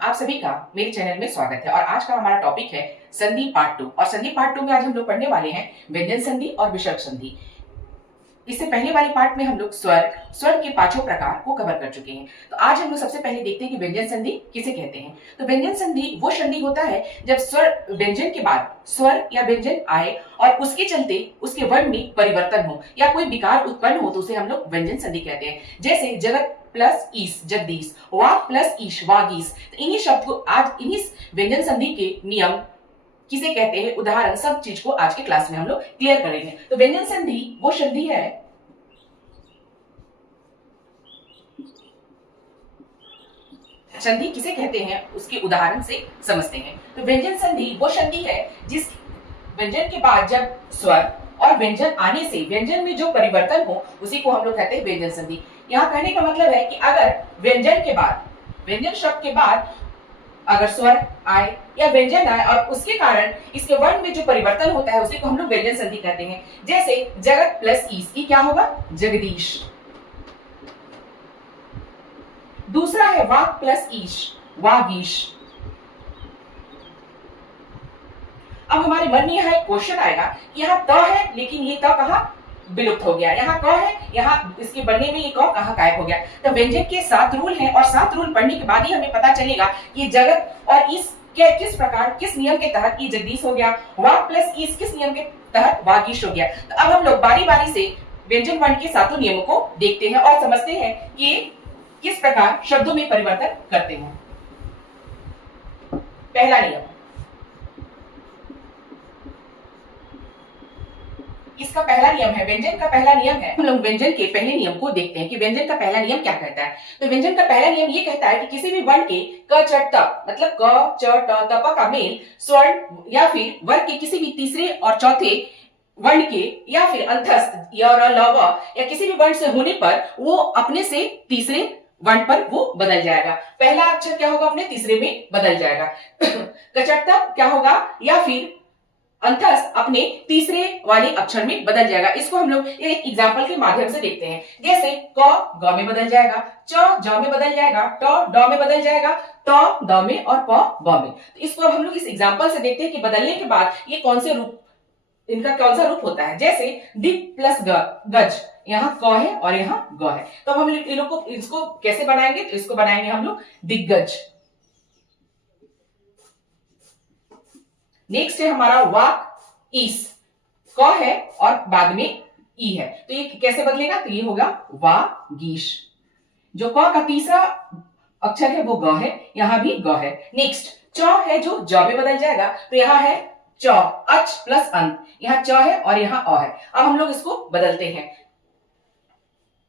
आप सभी का मेरे चैनल में स्वागत है और आज का हमारा टॉपिक है संधि पार्ट 2। और संधि पार्ट 2 में आज हम लोग पढ़ने वाले हैं व्यंजन संधि और विसर्ग संधि। इससे पहले वाले पार्ट में हम लोग स्वर के पांचों प्रकार को कवर कर चुके हैं। तो आज हम लोग सबसे पहले देखते हैं कि व्यंजन संधि किसे कहते हैं। तो व्यंजन संधि वो संधि होता है जब स्वर व्यंजन के बाद स्वर या व्यंजन आए और उसके चलते उसके वर्ण में परिवर्तन हो या कोई विकार उत्पन्न हो तो उसे हम लोग व्यंजन संधि कहते हैं। जैसे जगत प्लस ईस जगदीश, वाक प्लस ईश वागीश। तो इन्हीं शब्द को आज इन्हीं व्यंजन संधि के नियम किसे कहते हैं, उदाहरण, सब चीज को आज के क्लास में हम लोग क्लियर करेंगे। तो व्यंजन संधि वो संधि है संधि किसे कहते हैं उसके उदाहरण से समझते हैं। तो व्यंजन संधि वो संधि है जिस व्यंजन के बाद जब स्वर और व्यंजन आने से व्यंजन में जो परिवर्तन हो उसी को हम लोग कहते हैं व्यंजन संधि। यहाँ कहने का मतलब है कि अगर व्यंजन के बाद व्यंजन शब्द के बाद अगर स्वर आए या व्यंजन आए और उसके कारण इसके वर्ण में जो परिवर्तन होता है उसी को हम लोग व्यंजन संधि कहते हैं। जैसे जगत प्लस ईस की क्या होगा, जगदीश। दूसरा है वाक प्लस ईश, वागीश। अब हमारे मन में यहाँ एक क्वेश्चन आएगा कि यहाँ त है लेकिन ये त कहाँ विलुप्त हो गया, यहाँ क है, यहाँ इसके बनने में ये क कहाँ गायब हो गया। तो व्यंजन के 7 रूल हैं और 7 रूल पढ़ने के बाद ही हमें पता चलेगा कि जगत और इस के किस प्रकार किस नियम के तहत ये जगदीश हो गया, वाक प्लस ईस किस नियम के तहत वागीश हो गया। तो अब हम लोग बारी बारी से व्यंजन वर्ण के 7 नियमों को देखते हैं और समझते हैं कि किस प्रकार शब्दों में परिवर्तन करते हैं। पहला नियम, इसका पहला नियम है, व्यंजन का पहला नियम है। हम लोग व्यंजन के पहले नियम को देखते हैं कि व्यंजन का पहला नियम क्या कहता है। तो व्यंजन का पहला नियम ये कहता है कि किसी भी वर्ण के क च ट मतलब क च ट त प का मेल स्वर्ण या फिर वर्ग के किसी भी तीसरे और चौथे वर्ण के या फिर अंतस्थ य र ल व या किसी भी वर्ण से होने पर वो अपने से तीसरे वर्ण पर वो बदल जाएगा। पहला अक्षर क्या होगा, अपने तीसरे में बदल जाएगा। कचटता क्या होगा, या फिर अंतस्थ अपने तीसरे वाले अक्षर में बदल जाएगा। इसको हम लोग एक एग्जांपल के माध्यम से देखते हैं। जैसे क ग में बदल जाएगा, च ज में बदल जाएगा, ट ड में बदल जाएगा, त द में और प ब में। तो इसको अब हम लोग इस एग्जांपल से देखते हैं कि बदलने के बाद ये कौन से रूप, इनका कौन सा रूप होता है। जैसे दिग प्लस गज, यहाँ क है और यहाँ ग है। तो हम इन लोग को इसको कैसे बनाएंगे, तो इसको बनाएंगे हम लोग दिग्गज। नेक्स्ट है हमारा वाक ईस, क है और बाद में ई है, तो ये कैसे बदलेगा, तो ये होगा वागीश। जो क का तीसरा अक्षर है वो ग है, यहां भी ग है। नेक्स्ट च है जो ज में बदल जाएगा, तो यहाँ है च, अच प्लस अंत, यहाँ च है और यहाँ अ है। अब हम लोग इसको बदलते हैं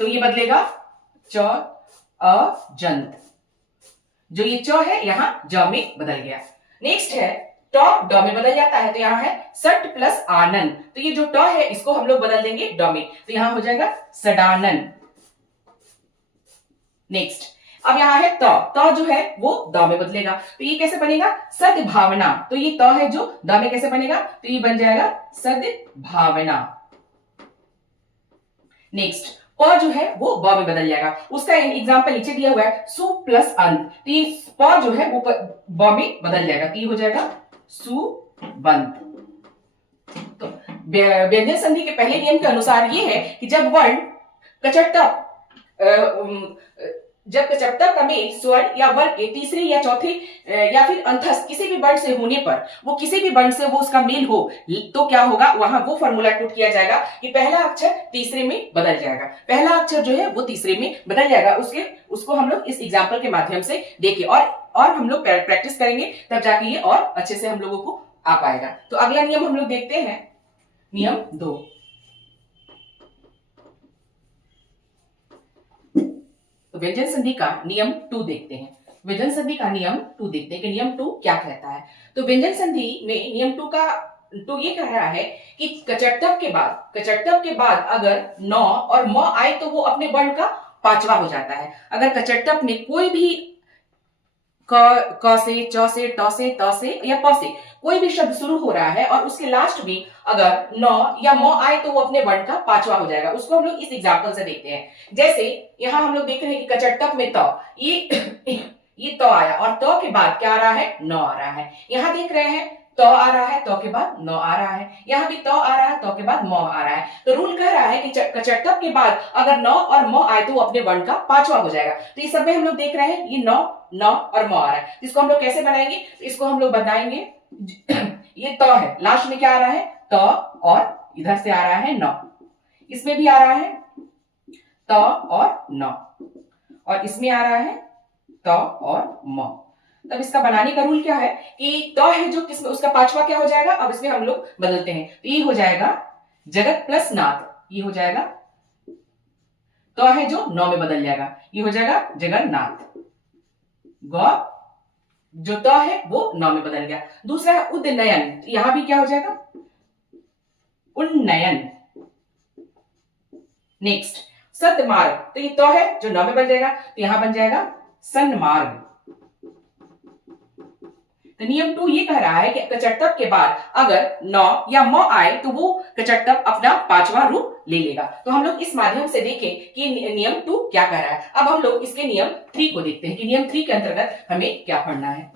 तो ये बदलेगा च अ जंत। जो ये च है यहाँ ज में बदल गया। नेक्स्ट है ट ड में बदल जाता है, तो यहाँ है सट प्लस आनन, तो ये जो ट है इसको हम लोग बदल देंगे ड में, तो यहाँ हो जाएगा सडानन। नेक्स्ट अब यहाँ है त जो है वो द में बदलेगा, तो ये कैसे बनेगा, सद्भावना। तो ये त है जो द में कैसे बनेगा, तो ये बन जाएगा सद्भावना। नेक्स्ट प जो है वो ब में बदल जाएगा, उसका एग्जांपल नीचे दिया हुआ है सु प्लस अंत, तो ये प जो है वो ब में बदल जाएगा, तो ये हो जाएगा सुबंत। तो व्यंजन संधि के पहले नियम के अनुसार ये है कि जब वर्ण कचटता का मेल स्वर या वर्ग के तीसरे या चौथे या फिर अंतस्थ किसी भी वर्ण से होने पर वो किसी भी वर्ण से वो उसका मेल हो तो क्या होगा, वहां वो फॉर्मूला पुट किया जाएगा कि पहला अक्षर तीसरे में बदल जाएगा, पहला अक्षर जो है वो तीसरे में बदल जाएगा। उसको हम लोग इस एग्जाम्पल के माध्यम से देखें और हम लोग प्रैक्टिस करेंगे, तब जाके ये और अच्छे से हम लोगों को आ पाएगा। तो अगला नियम हम लोग देखते हैं, नियम 2। तो व्यंजन संधि का नियम 2 देखते हैं। व्यंजन संधि का नियम 2 देखते हैं कि नियम 2 क्या कहता है। तो व्यंजन संधि में नियम 2 ये कह रहा है कि कचटतव के बाद अगर न और म आए तो वो अपने वर्ण का पांचवा हो जाता है। अगर कचटतव में कोई भी क से, च से, ट से, त से या प से कोई भी शब्द शुरू हो रहा है और उसके लास्ट में अगर न या म आए तो वो अपने वर्ण का पांचवा हो जाएगा। उसको हम लोग इस एग्जांपल से देखते हैं। जैसे यहाँ हम लोग देख रहे हैं कि कचटतव में त, ये ये तो आया और तो के बाद क्या आ रहा है, न आ रहा है। यहां देख रहे हैं तो आ रहा है, तो के बाद न आ रहा है, यहाँ भी तो आ रहा है, तो के बाद म आ रहा है। तो रूल कह रहा है कि कचटतप के बाद अगर न और म आए तो वो अपने वर्ण का पांचवा हो जाएगा। तो इस सब में हम लोग देख रहे हैं ये न न और म आ रहा है। इसको हम लोग कैसे बनाएंगे, इसको हम लोग बनाएंगे ये तो है, लास्ट में क्या आ रहा है, तो, और इधर से आ रहा है न, इसमें भी आ रहा है तो और न, और इसमें आ रहा है तो और म। तब इसका बनाने का रूल क्या है कि तो है जो किसमें, उसका पांचवा क्या हो जाएगा, अब इसमें हम लोग बदलते हैं। तो ये हो जाएगा जगत प्लस नाथ, ये हो जाएगा तो है जो नौ में बदल जाएगा, ये हो जाएगा जगन्नाथ। गौ जो तो है वो नौ में बदल गया। दूसरा है उदनयन, यहां भी क्या हो जाएगा, उन्नयन। नेक्स्ट सदमार्ग, तो ये तो है जो नौ में बन जाएगा, तो यहां बन जाएगा सन्मार्ग। तो नियम 2 ये कह रहा है कि कचटतप के बाद अगर न या म आए तो वो कचटतप अपना पांचवा रूप ले लेगा। तो हम लोग इस माध्यम से देखें कि नियम 2 क्या कह रहा है। अब हम लोग इसके नियम 3 को देखते हैं कि नियम 3 के अंतर्गत हमें क्या पढ़ना है।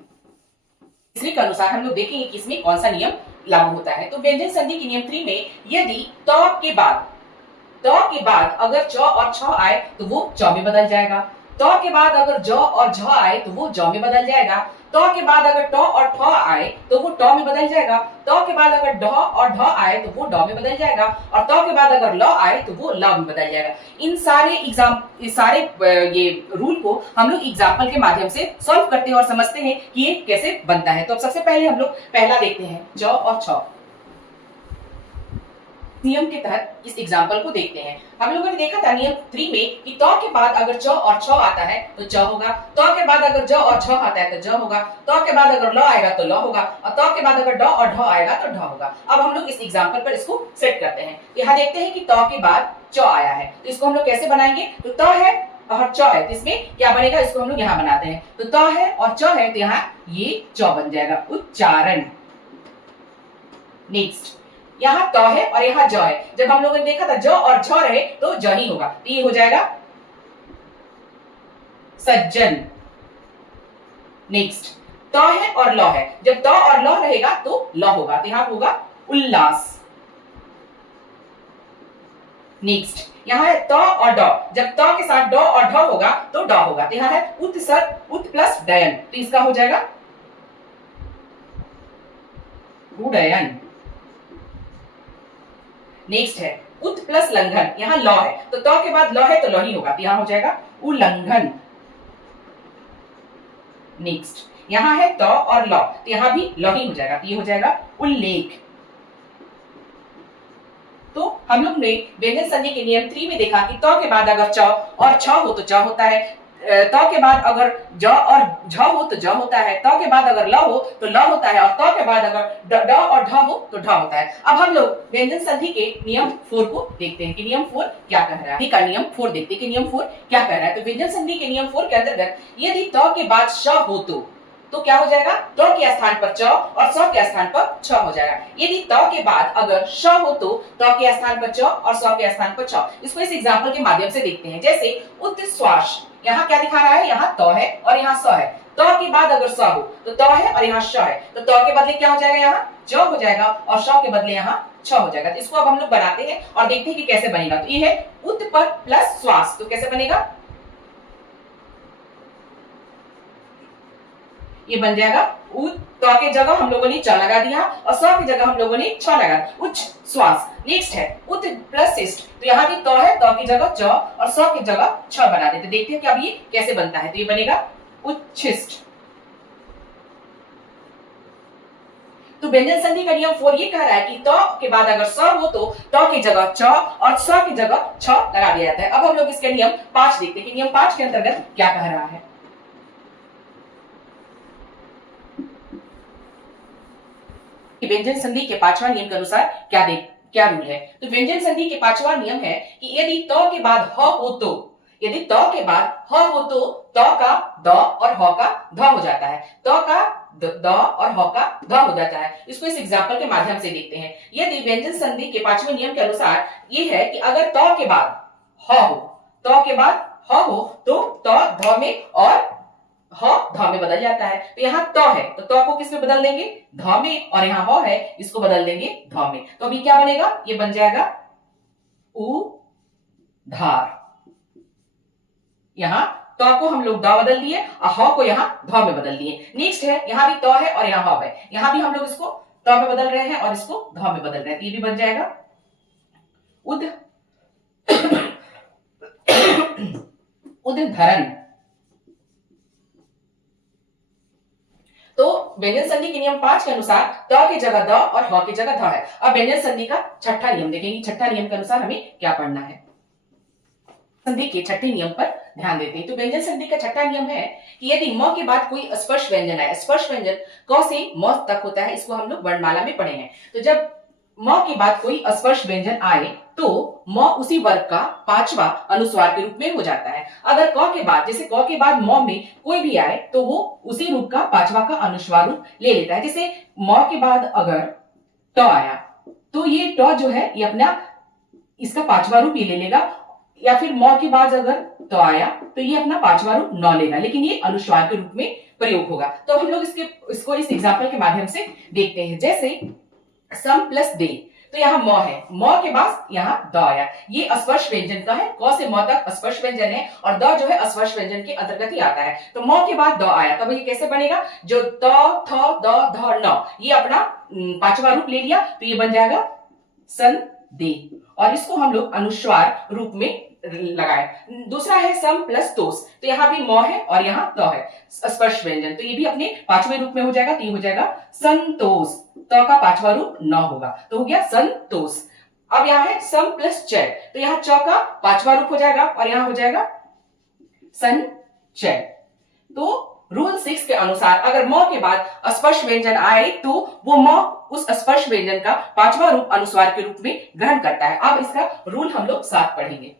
इसके अनुसार हम लोग देखेंगे कि इसमें कौन सा नियम लागू होता है। तो व्यंजन संधि के नियम 3 में यदि तो के बाद अगर च और छ आए तो वो च में बदल जाएगा। तो के बाद अगर ज और झ आए तो वो ज में बदल जाएगा। तो के बाद अगर ट और ठ आए तो वो ट में बदल जाएगा। तो के बाद अगर ढ और ढ आए तो वो ड में बदल जाएगा। और तो के बाद अगर ल आए तो वो ल में बदल जाएगा। इन सारे ये रूल को हम लोग एग्जाम्पल के माध्यम से सॉल्व करते हैं और समझते हैं कि ये कैसे बनता है। तो अब सबसे पहले हम लोग पहला देखते हैं, ज और छ। नियम के तहत इस एग्जाम्पल को देखते हैं। हम लोगों ने देखा था नियम 3 में कि तो के बाद अगर च और छ आता है तो च होगा, तो के बाद अगर ज और झ आता है तो ज होगा, तो के बाद अगर ल आएगा तो ल होगा, और तो के बाद अगर ड और ढ आएगा तो ढ होगा। अब हम लोग इस एग्जाम्पल पर इसको सेट करते हैं। यहाँ देखते हैं कि तो के बाद च आया है, तो इसको हम लोग कैसे बनाएंगे। तो त है और च है, तो इसमें क्या बनेगा, इसको हम लोग यहाँ बनाते हैं। तो त है और च है तो यहाँ ये च बन जाएगा, उच्चारण। नेक्स्ट यहाँ त है और यहाँ ज है, जब हम लोगों ने देखा था ज और झ रहे तो ज ही होगा, तो ये हो जाएगा सज्जन। नेक्स्ट त है और ल है, जब त और ल रहेगा तो ल होगा, तो यहाँ होगा उल्लास। नेक्स्ट यहाँ है त और ड, जब त के साथ ड और ढ होगा तो ड होगा, तो यहाँ है उत प्लस डयन, तो इसका हो जाएगा उडयन। नेक्स्ट है उत प्लस लंघन, यहाँ लॉ है तो तो के बाद लॉ है तो लॉ ही होगा, तो यहाँ हो जाएगा उल्लंघन। नेक्स्ट यहाँ है तो और लॉ, तो यहाँ भी लॉ ही हो जाएगा, तो ये हो जाएगा उल्लेख। तो हम लोग ने व्यंजन संधि के नियम 3 में देखा कि तो के बाद अगर च और छ हो तो च होता है, तो के बाद अगर ज और झ हो तो ज होता है, तो के बाद अगर ल हो तो ल होता है, और तो के बाद अगर ड और ढ हो तो ढ होता है। अब हम लोग व्यंजन संधि के नियम 4 को देखते हैं कि नियम 4 क्या कह रहा है। नियम 4 देखते हैं कि नियम 4 क्या कह रहा है। तो व्यंजन संधि के नियम 4 के अंतर्गत यदि तो के बाद श हो तो क्या हो जाएगा, तो के स्थान पर च और स के स्थान पर छ हो जाएगा। यदि तो के बाद अगर श हो तो के स्थान पर च और स के स्थान पर छ। इसको इस एग्जांपल के माध्यम से देखते हैं। जैसे उत्श्वास, यहाँ क्या दिखा रहा है, यहाँ तो है और यहाँ स है। तो के बाद अगर स हो तो है और यहाँ श है, तो के बदले क्या हो जाएगा, यहाँ ज हो जाएगा और श के बदले यहाँ छ हो जाएगा। तो इसको अब हम लोग बनाते हैं और देखते हैं कि कैसे बनेगा। तो ये है उत्पद प्लस श्वास, तो कैसे बनेगा, ये बन जाएगा तो के जगह हम लोगों ने च लगा दिया और स की जगह हम लोगों ने छ लगा, उच्च श्वास। नेक्स्ट है उत प्लस शिष्ट, तो यहाँ भी तो है, तो की जगह च और स की जगह छ बना देते। देखते हैं कि अब ये कैसे बनता है। तो ये बनेगा उच्छिष्ट। तो व्यंजन संधि का नियम 4 ये कह रहा है कि तो के बाद अगर स हो तो की जगह च और स की जगह छ लगा दिया जाता है। अब हम लोग इसके नियम 5 देखते हैं कि नियम 5 के अंतर्गत क्या कह रहा है। व्यंजन संधि के 5वां नियम के अनुसार क्या रूल है। तो व्यंजन संधि के 5वां नियम है कि यदि तो के बाद ह हो तो, यदि तो के बाद ह हो तो का द और ह का ध हो जाता है, तो का द और ह का ध हो जाता है। इसको इस एग्जांपल के माध्यम से देखते हैं। यदि व्यंजन संधि के 5वें नियम के अनुसार ये है कि अगर तो के बाद ह हो, तो के बाद ह हो तो ध में और ह ध में बदल जाता है। तो यहाँ त है तो त को किस में बदल देंगे, ध में, और यहाँ ह है इसको बदल देंगे ध में। तो अभी क्या बनेगा, ये बन जाएगा उधार। यहाँ त को हम लोग द बदल दिए और ह को यहाँ ध में बदल दिए। नेक्स्ट है, यहाँ भी त है और यहाँ ह है, यहाँ भी हम लोग इसको त में बदल रहे हैं और इसको ध में बदल रहे हैं। तो ये भी बन जाएगा उद्धरण। तो व्यंजन संधि के नियम 5 के अनुसार त की जगह द और ह की जगह ध है। अब व्यंजन संधि का छठा नियम देखेंगे, छठा नियम के अनुसार हमें क्या पढ़ना है। संधि के छठे नियम पर ध्यान देते हैं। तो व्यंजन संधि का छठा नियम है कि यदि म के बाद कोई स्पर्श व्यंजन आए, स्पर्श व्यंजन क से म तक होता है, इसको हम लोग वर्णमाला में पढ़े हैं। तो जब म के बाद कोई स्पर्श व्यंजन आए तो म उसी वर्ग का पांचवा अनुस्वार के रूप में हो जाता है। अगर क के बाद, जैसे क के बाद म में कोई भी आए तो वो उसी रूप का पांचवा का अनुस्वार रूप ले लेता है। जैसे म के बाद अगर ट आया तो ये ट जो है ये अपना इसका पांचवा रूप ये ले लेगा, या फिर म के बाद अगर त आया तो ये अपना पांचवा रूप न लेगा, लेकिन ये अनुस्वार के रूप में प्रयोग होगा। तो हम लोग इसको इस एग्जाम्पल के माध्यम से देखते हैं। जैसे सम प्लस दे, तो यहाँ म है, म के बाद यहाँ द आया, ये स्पर्श व्यंजन का है, क से म तक स्पर्श व्यंजन है और द जो है स्पर्श व्यंजन के अंतर्गत ही आता है। तो म के बाद द आया, तब ये कैसे बनेगा, जो त थ द ध न ये अपना पांचवा रूप ले लिया, तो ये बन जाएगा सन दे, और इसको हम लोग अनुस्वार रूप में लगाए। दूसरा है सम प्लस तोस, तो यहाँ भी म है और यहाँ त है स्पर्श व्यंजन, तो ये भी अपने पांचवे रूप में हो जाएगा, तो ये हो जाएगा संतोष, त का पांचवा रूप न होगा, तो हो गया संतोष। अब यहाँ है सम प्लस च, तो यहाँ च का पांचवा रूप हो जाएगा और यहाँ हो जाएगा संचय। तो रूल 6 के अनुसार अगर म के बाद स्पर्श व्यंजन आए तो वो म उस स्पर्श व्यंजन का पांचवा रूप अनुस्वार के रूप में ग्रहण करता है। अब इसका रूल हम लोग 7 पढ़ेंगे।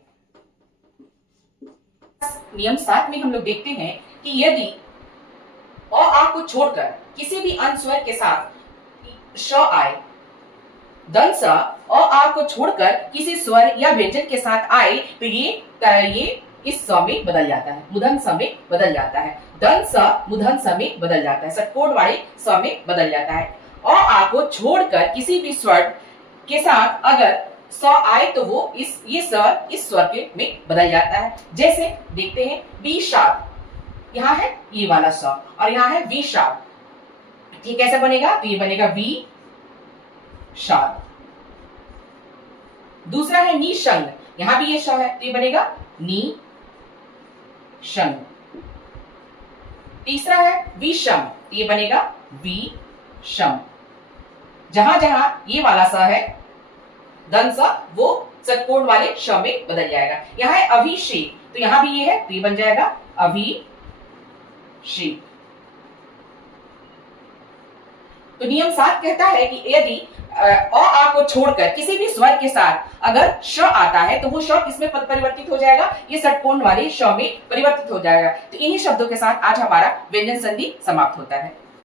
नियम 7 में हम लोग देखते हैं कि यदि अ आ को छोड़कर किसी भी अनुस्वर के साथ श आए, दंत स अ आ को छोड़कर किसी स्वर या व्यंजन के साथ आए तो ये इस स में बदल जाता है, मुधन स में बदल जाता है, दंत स मुधन स में बदल जाता है, षटकोण वाले स में बदल जाता है। अ आ को छोड़कर किसी भी स्वर के साथ अगर स आए तो वो ये स्वर इस स्वर के में बदल जाता है। जैसे देखते हैं विषाद, यहाँ है ये वाला स और यहाँ है विषाद, ये कैसे बनेगा, तो ये बनेगा विषाद। दूसरा है निशंग, यहाँ भी ये श है तो ये बनेगा निशंग। तीसरा है विषम, तो ये बनेगा विषम। जहां जहां ये वाला स है दंत स वो षटकोण वाले श में बदल जाएगा। यहाँ है अभिषेक, तो यहाँ भी ये है तो ये बन जाएगा अभिषेक। तो नियम 7 कहता है कि यदि अ आ को छोड़कर किसी भी स्वर के साथ अगर श आता है तो वो श किसमें पद परिवर्तित हो जाएगा, ये षटकोण वाले श में परिवर्तित हो जाएगा। तो इन्हीं शब्दों के साथ आज हमारा व्यंजन संधि समाप्त होता है।